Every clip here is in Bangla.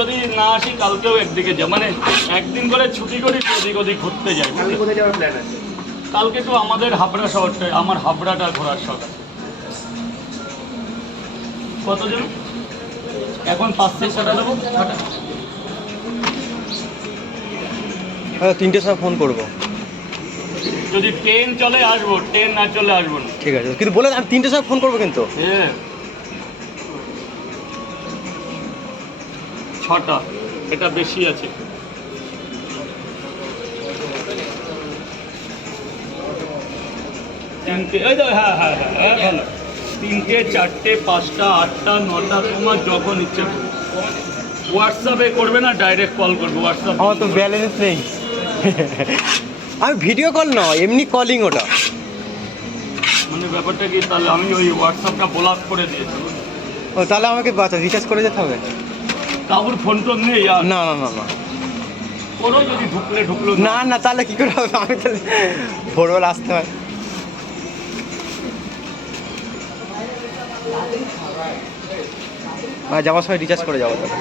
যদি না আসি কালকেও একদিকে যা মানে একদিন করে ছুটি করি ওদিক ওদিক ঘুরতে যাই। কোথায় যাওয়ার প্ল্যান আছে? কালকে তো আমাদের হাবড়া শহরটায় আমার হাবড়াটা ঘোরার শখ আছে। কতজন এখন 500 টাকা দেবো? হ্যাঁ 3টের সময় ফোন করবো। যদি ট্রেন চলে আসবো, ট্রেন না চলে আসবো না। ঠিক আছে, কিন্তু বলে আমি 3টের সময় ফোন করবো কিন্তু। হ্যাঁ 6টা, এটা বেশি আছে। তিনটে, এই তো হ্যাঁ হ্যাঁ হ্যাঁ ভালো। 3টে 4টে 5টা 8টা 9টা তোমার যখন ইচ্ছে হোয়াটসঅ্যাপে করবে না, ডাইরেক্ট কল করবে হোয়াটসঅ্যাপ। আমার তো ব্যালেন্স নেই। আমি ভিডিও কল না, এমনি কলিং ওটা। মানে ব্যাপারটা কি, তাহলে আমি ওই হোয়াটসঅ্যাপটা ব্লক করে দিয়েছি। ও তাহলে আমাকে রিচার্জ করে যেতে হবে? কাউর ফোন টোন নেই আর? না না না না করো, যদি ঢুকলো না না, তাহলে কি করে হবে? আমি তাহলে ভোরবেলা আসতে হয়। যাওয়ার সময় রিচার্জ করে যাবো তাহলে।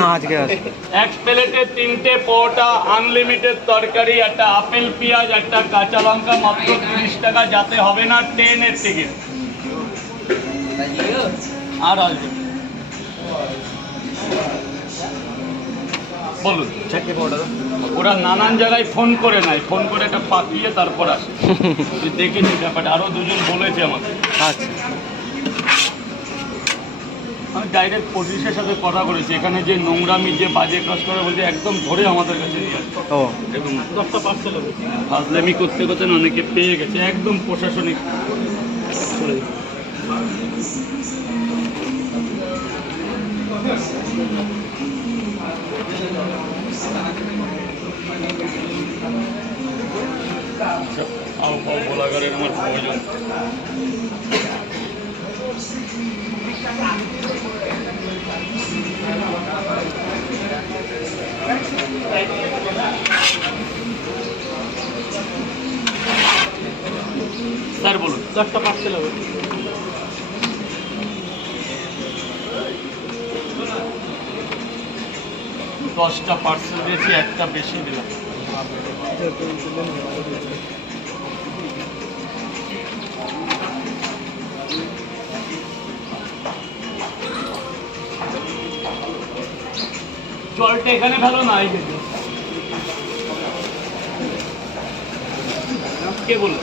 না আজকে আছে। এক প্লেটে 3টে পরোটা, আনলিমিটেড তরকারি, একটা আপেল পেঁয়াজ, একটা কাঁচা লঙ্কা, মাত্র 30 টাকা। যাতে হবে না ট্রেনের টিকিট। আর আসবে বলুন। ওরা নানান জায়গায় ফোন করে নেয়, ফোন করে একটা পাঠিয়ে তারপর আসে। দেখেছি ব্যাপারটা, আরও দুজন বলেছে আমাকে। আচ্ছা, আমি ডাইরেক্ট পুলিশের সাথে কথা বলেছি, এখানে যে নোংরামি যে বাজে কাজ করে বলছে একদম ধরে আমাদের কাছে নিয়ে আসবে। ও এবং 10টা পার্সেল হবে, ফাজলামি করতে করতে না অনেকে পেয়ে গেছে, একদম প্রশাসনিক করে। বলাগারের আমার প্রয়োজন। স্যার বলুন। 10টা পার্সেল হবে। দশটা পার্সেল দিয়েছি, একটা বেশি দিলাম। জলটা এখানে ভালো না, এই দেখুন। কে বলল?